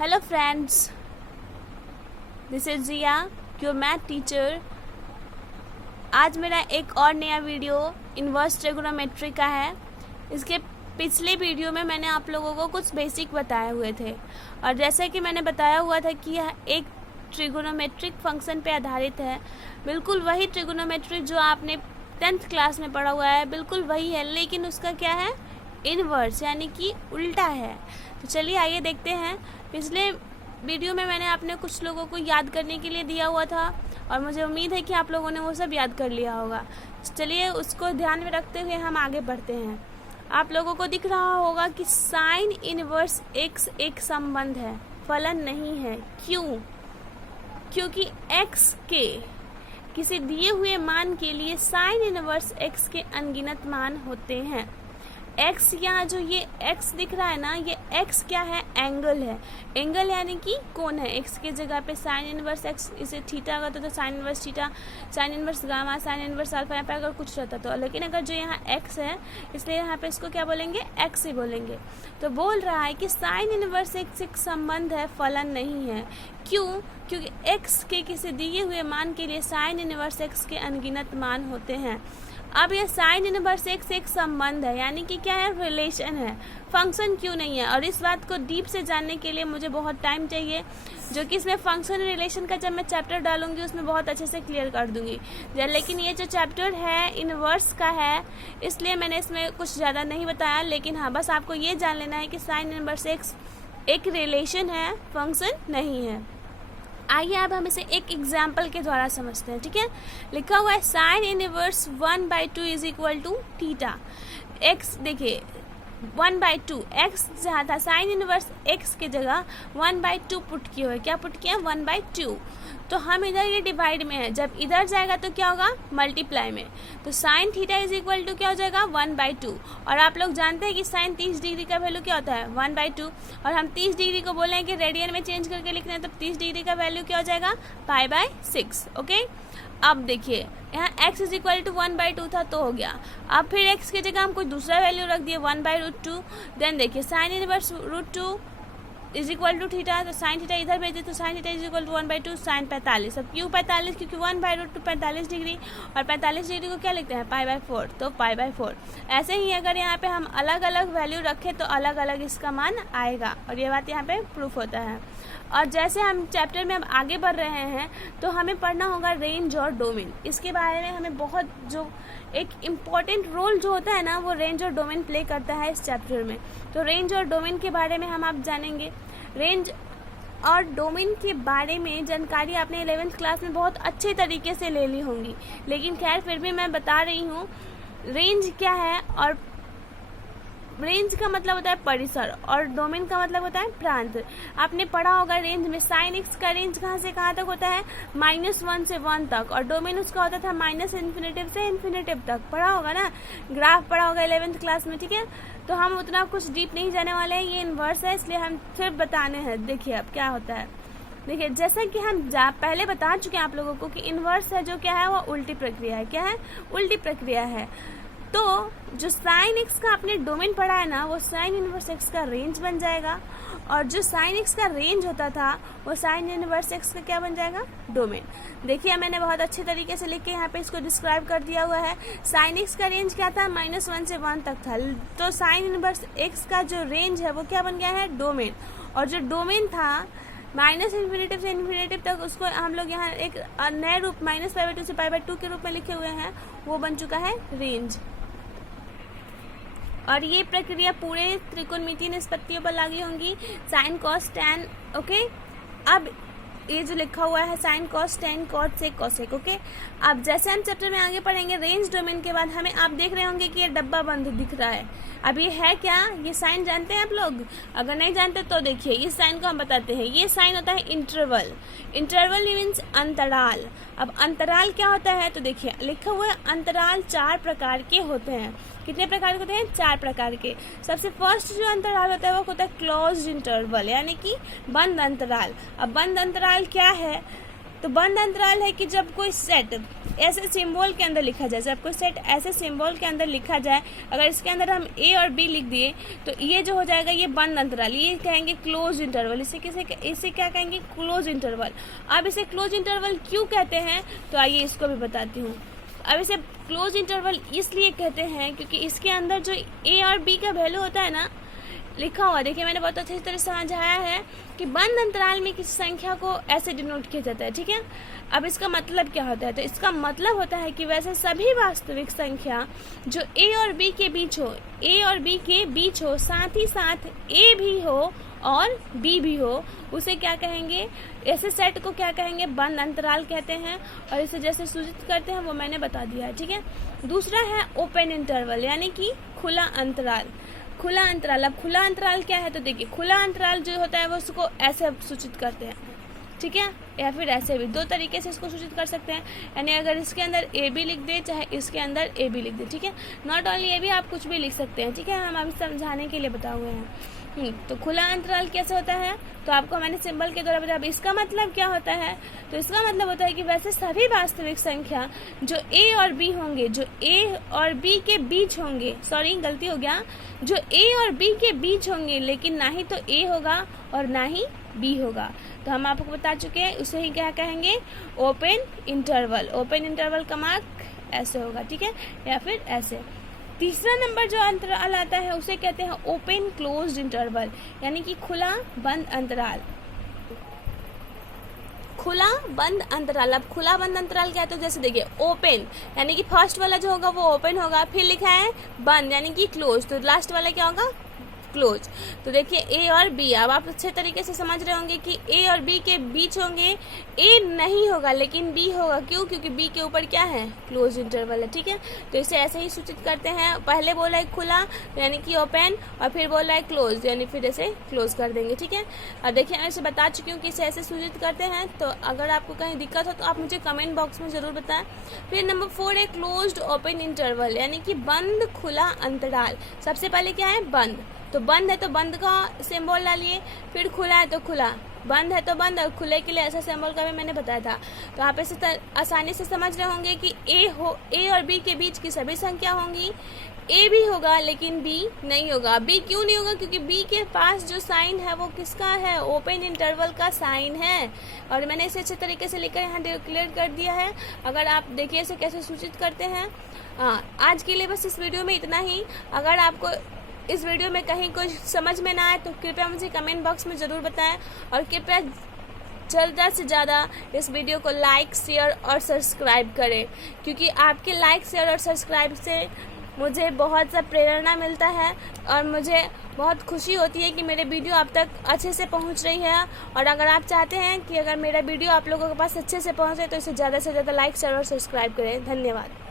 Hello friends, this is Jiya, your math teacher. आज मेरा एक और नया वीडियो इनवर्स ट्रिगोनोमेट्री का है। इसके पिछले वीडियो में मैंने आप लोगों को कुछ बेसिक बताए हुए थे और जैसे कि मैंने बताया हुआ था कि यह एक ट्रिगोनोमेट्रिक फंक्शन पे आधारित है। बिल्कुल वही ट्रिगोनोमेट्री जो आपने 10th क्लास में पढ़ा हुआ है, बिल्कुल वही है, लेकिन उसका क्या है, इनवर्स, यानी कि उल्टा है। तो चलिए आइए देखते हैं। पिछले वीडियो में मैंने आपने कुछ लोगों को याद करने के लिए दिया हुआ था और मुझे उम्मीद है कि आप लोगों ने वो सब याद कर लिया होगा। चलिए उसको ध्यान में रखते हुए हम आगे बढ़ते हैं। आप लोगों को दिख रहा होगा कि साइन इनवर्स एक्स एक संबंध है, फलन नहीं है। क्यों? क्योंकि एक्स के किसी दिए हुए मान के लिए साइन इनवर्स एक्स के अनगिनत मान होते हैं। एक्स, यहाँ जो ये एक्स दिख रहा है ना, ये एक्स क्या है, एंगल है। एंगल यानी कि कोण है। एक्स के जगह पे साइन इनवर्स एक्स, इसे थीटा का तो sine inverse theta, sine inverse gamma, sine inverse alpha, यहाँ पे अगर कुछ रहता तो। लेकिन अगर जो यहाँ एक्स है, इसलिए यहाँ पे इसको क्या बोलेंगे, एक्स ही बोलेंगे। तो बोल रहा है कि साइन इनवर्स एक्स एक संबंध है, फलन नहीं है। क्यों? क्योंकि एक्स के किसी दिए हुए मान के लिए साइन इनवर्स एक्स के अनगिनत मान होते हैं। अब ये साइन इनवर्स एक्स एक संबंध है, यानी कि क्या है, रिलेशन है, फंक्शन क्यों नहीं है। और इस बात को डीप से जानने के लिए मुझे बहुत टाइम चाहिए, जो कि इसमें फंक्शन रिलेशन का जब मैं चैप्टर डालूंगी उसमें बहुत अच्छे से क्लियर कर दूंगी। लेकिन ये जो चैप्टर है इनवर्स का है, इसलिए मैंने इसमें कुछ ज़्यादा नहीं बताया। लेकिन हाँ, बस आपको ये जान लेना है कि साइन इनवर्स एक्स एक रिलेशन है, फंक्शन नहीं है। आइए अब हम इसे एक एग्जाम्पल के द्वारा समझते हैं। ठीक है, लिखा हुआ है sine inverse 1/2 is equal to theta. X देखिए 1/2, एक्स जहाँ था साइन इनवर्स एक्स के जगह 1/2 पुट किए हुए। क्या पुट किया? 1/2। तो हम इधर ये डिवाइड में है, जब इधर जाएगा तो क्या होगा, मल्टीप्लाई में। तो sine theta is equal to क्या हो जाएगा, 1/2। और आप लोग जानते हैं कि साइन 30 डिग्री का वैल्यू क्या होता है, 1/2। और हम 30 डिग्री को बोले हैं कि रेडियन में चेंज करके लिखना है, तो 30 डिग्री का वैल्यू क्या हो जाएगा, π/6। ओके, अब देखिए यहाँ x इज इक्वल टू 1/2 था तो हो गया। अब फिर x की जगह हम कोई दूसरा वैल्यू रख दिए 1/√2। देन देखिए sine inverse √2 is equal to theta, तो साइन थीटा इधर भेजे तो sine theta is equal to 1/2 sine 45। अब क्यों 45? क्योंकि 1/√2 45 डिग्री, और 45 डिग्री को क्या लिखते हैं, π/4, तो π/4। ऐसे ही अगर यहाँ पे हम अलग अलग वैल्यू रखें तो अलग अलग इसका मान आएगा, और ये बात यहाँ पे प्रूफ होता है। और जैसे हम चैप्टर में अब आगे बढ़ रहे हैं तो हमें पढ़ना होगा रेंज और डोमेन। इसके बारे में हमें बहुत जो एक इम्पॉर्टेंट रोल जो होता है ना, वो रेंज और डोमेन प्ले करता है इस चैप्टर में। तो रेंज और डोमेन के बारे में हम आप जानेंगे। रेंज और डोमेन के बारे में जानकारी आपने 11th क्लास में बहुत अच्छे तरीके से ले ली होंगी, लेकिन खैर फिर भी मैं बता रही हूँ रेंज क्या है। और रेंज का मतलब होता है परिसर और डोमेन का मतलब होता है प्रांत। आपने पढ़ा होगा रेंज में साइन एक्स का रेंज कहाँ से कहाँ तक होता है, -1 से 1 तक, और डोमेन उसका होता था -∞ से इन्फिनेटिव तक। पढ़ा होगा ना, ग्राफ पढ़ा होगा 11th क्लास में। ठीक है, तो हम उतना कुछ डीप नहीं जाने वाले हैं, ये इनवर्स है इसलिए हम सिर्फ बताने हैं। देखिए अब क्या होता है। देखिए जैसा कि हम पहले बता चुके हैं आप लोगों को कि इनवर्स है जो क्या है, वो उल्टी प्रक्रिया है। क्या है? उल्टी प्रक्रिया है। तो जो साइन एक्स का आपने डोमेन पढ़ा है ना, वो साइन इनवर्स एक्स का रेंज बन जाएगा, और जो साइन एक्स का रेंज होता था वो साइन इनवर्स एक्स का क्या बन जाएगा, डोमेन। देखिए मैंने बहुत अच्छे तरीके से लिख के यहाँ पे इसको डिस्क्राइब कर दिया हुआ है। साइन एक्स का रेंज क्या था, -1 से 1 तक था, तो साइन इनवर्स एक्स का जो रेंज है वो क्या बन गया है, डोमेन। और जो डोमेन था -∞ से इन्फिनेटिव तक, उसको हम लोग यहाँ एक नए रूप -π/2 से π/2 के रूप में लिखे हुए हैं, वो बन चुका है रेंज। और ये प्रक्रिया पूरे त्रिकोणमितीय निष्पत्तियों पर लागू होंगी, साइन कॉस टैन। ओके, अब ये जो लिखा हुआ है sine cos tan cot sec cosec. Okay, अब जैसे हम चैप्टर में आगे पढ़ेंगे रेंज डोमेन के बाद हमें आप देख रहे होंगे कि ये डब्बा बंद दिख रहा है। अब ये है क्या, ये साइन जानते हैं आप लोग? अगर नहीं जानते तो देखिए इस साइन को हम बताते हैं। ये साइन होता है इंटरवल। इंटरवल मीन्स अंतराल। अब अंतराल क्या होता है, तो देखिए लिखा हुआ है अंतराल 4 प्रकार के होते हैं। कितने प्रकार के होते हैं? 4 प्रकार के। सबसे फर्स्ट जो अंतराल होता है वो होता है क्लोज्ड इंटरवल, यानी कि बंद अंतराल। अब बंद अंतराल क्या है, तो बंद अंतराल है कि जब कोई सेट ऐसे सिंबल के अंदर लिखा जाए, जब कोई सेट ऐसे सिंबल के अंदर लिखा जाए, अगर इसके अंदर हम ए और बी लिख दिए तो ये जो हो जाएगा ये बंद अंतराल, ये कहेंगे क्लोज इंटरवल। इसे क्या कहेंगे? Close interval. अब इसे क्लोज इंटरवल क्यों कहते हैं तो आइए इसको भी बताती हूँ। अब इसे क्लोज इंटरवल इसलिए कहते हैं क्योंकि इसके अंदर जो ए और बी का वैल्यू होता है ना लिखा हुआ, देखिए मैंने बहुत अच्छी तरह समझाया है कि बंद अंतराल में किसी संख्या को ऐसे डिनोट किया जाता है, ठीक है। अब इसका मतलब क्या होता है? तो इसका मतलब होता है कि वैसे सभी वास्तविक संख्या जो ए और बी के बीच हो, ए और बी के बीच हो, साथ ही साथ ए भी हो और बी भी हो, उसे क्या कहेंगे? ऐसे सेट को क्या कहेंगे? बंद अंतराल कहते हैं। और इसे जैसे सूचित करते हैं वो मैंने बता दिया है, ठीक है। दूसरा है ओपन इंटरवल, यानी कि खुला अंतराल। खुला अंतराल, अब खुला अंतराल क्या है? तो देखिए खुला अंतराल जो होता है वो उसको ऐसे सूचित करते हैं, ठीक है, या फिर ऐसे भी, दो तरीके से इसको सूचित कर सकते हैं। यानी अगर इसके अंदर ए बी लिख दे, चाहे इसके अंदर ए बी लिख दे, ठीक है। नॉट ओनली ए बी, आप कुछ भी लिख सकते हैं, ठीक है, हम अभी समझाने के लिए बताए हुए हैं। तो खुला अंतराल कैसे होता है तो आपको मैंने सिंबल के द्वारा बताया। अब इसका मतलब क्या होता है? तो इसका मतलब होता है कि वैसे सभी वास्तविक संख्या जो ए और बी होंगे, जो ए और बी के बीच होंगे, सॉरी गलती हो गया, जो ए और बी के बीच होंगे, लेकिन ना ही तो ए होगा और ना ही बी होगा, तो हम आपको बता चुके हैं, उसे ही क्या कहेंगे? Open interval. ओपन इंटरवल का मार्क ऐसे होगा, ठीक है, या फिर ऐसे। तीसरा नंबर जो अंतराल आता है उसे कहते हैं ओपन क्लोज्ड इंटरवल, यानी कि खुला बंद अंतराल। खुला बंद अंतराल, अब खुला बंद अंतराल क्या है? तो जैसे देखिए ओपन यानी कि फर्स्ट वाला जो होगा वो ओपन होगा, फिर लिखा है बंद यानी कि क्लोज, तो लास्ट वाला क्या होगा? क्लोज। तो देखिए ए और बी, अब आप अच्छे तरीके से समझ रहे होंगे कि ए और बी के बीच होंगे, ए नहीं होगा लेकिन बी होगा, क्यों? क्योंकि बी के ऊपर क्या है? क्लोज इंटरवल है, ठीक है। तो इसे ऐसे ही सूचित करते हैं, पहले बोला है खुला यानी कि ओपन, और फिर बोला है क्लोज यानी फिर ऐसे क्लोज कर देंगे, ठीक है। और देखिए मैं इसे बता चुकी हूँ कि इसे ऐसे सूचित करते हैं, तो अगर आपको कहीं दिक्कत हो तो आप मुझे कमेंट बॉक्स में जरूर बताएं। फिर नंबर 4 है क्लोज्ड ओपन इंटरवल, यानी कि बंद खुला अंतराल। सबसे पहले क्या है? बंद, तो बंद है तो बंद का सिंबल डालिए, फिर खुला है तो खुला, बंद है तो बंद, और खुले के लिए ऐसा सिंबल का भी मैंने बताया था। तो आप इसे आसानी से समझ रहे होंगे कि ए और बी के बीच की सभी संख्या होंगी, ए भी होगा लेकिन बी नहीं होगा। बी क्यों नहीं होगा? क्योंकि बी के पास जो साइन है वो किसका है? ओपन इंटरवल का साइन है, और मैंने इसे अच्छे तरीके से लिखकर यहाँ डिक्लेयर कर दिया है। अगर आप देखिए इसे कैसे सूचित करते हैं। आज के लिए बस इस वीडियो में इतना ही। अगर आपको इस वीडियो में कहीं कुछ समझ में ना आए तो कृपया मुझे कमेंट बॉक्स में ज़रूर बताएं, और कृपया ज़्यादा से ज़्यादा इस वीडियो को लाइक, शेयर और सब्सक्राइब करें, क्योंकि आपके लाइक, शेयर और सब्सक्राइब से मुझे बहुत सा प्रेरणा मिलता है और मुझे बहुत खुशी होती है कि मेरे वीडियो आप तक अच्छे से पहुंच रही है। और अगर आप चाहते हैं कि अगर मेरा वीडियो आप लोगों के पास अच्छे से पहुंचे तो इसे ज़्यादा से ज़्यादा लाइक, शेयर और सब्सक्राइब करें। धन्यवाद।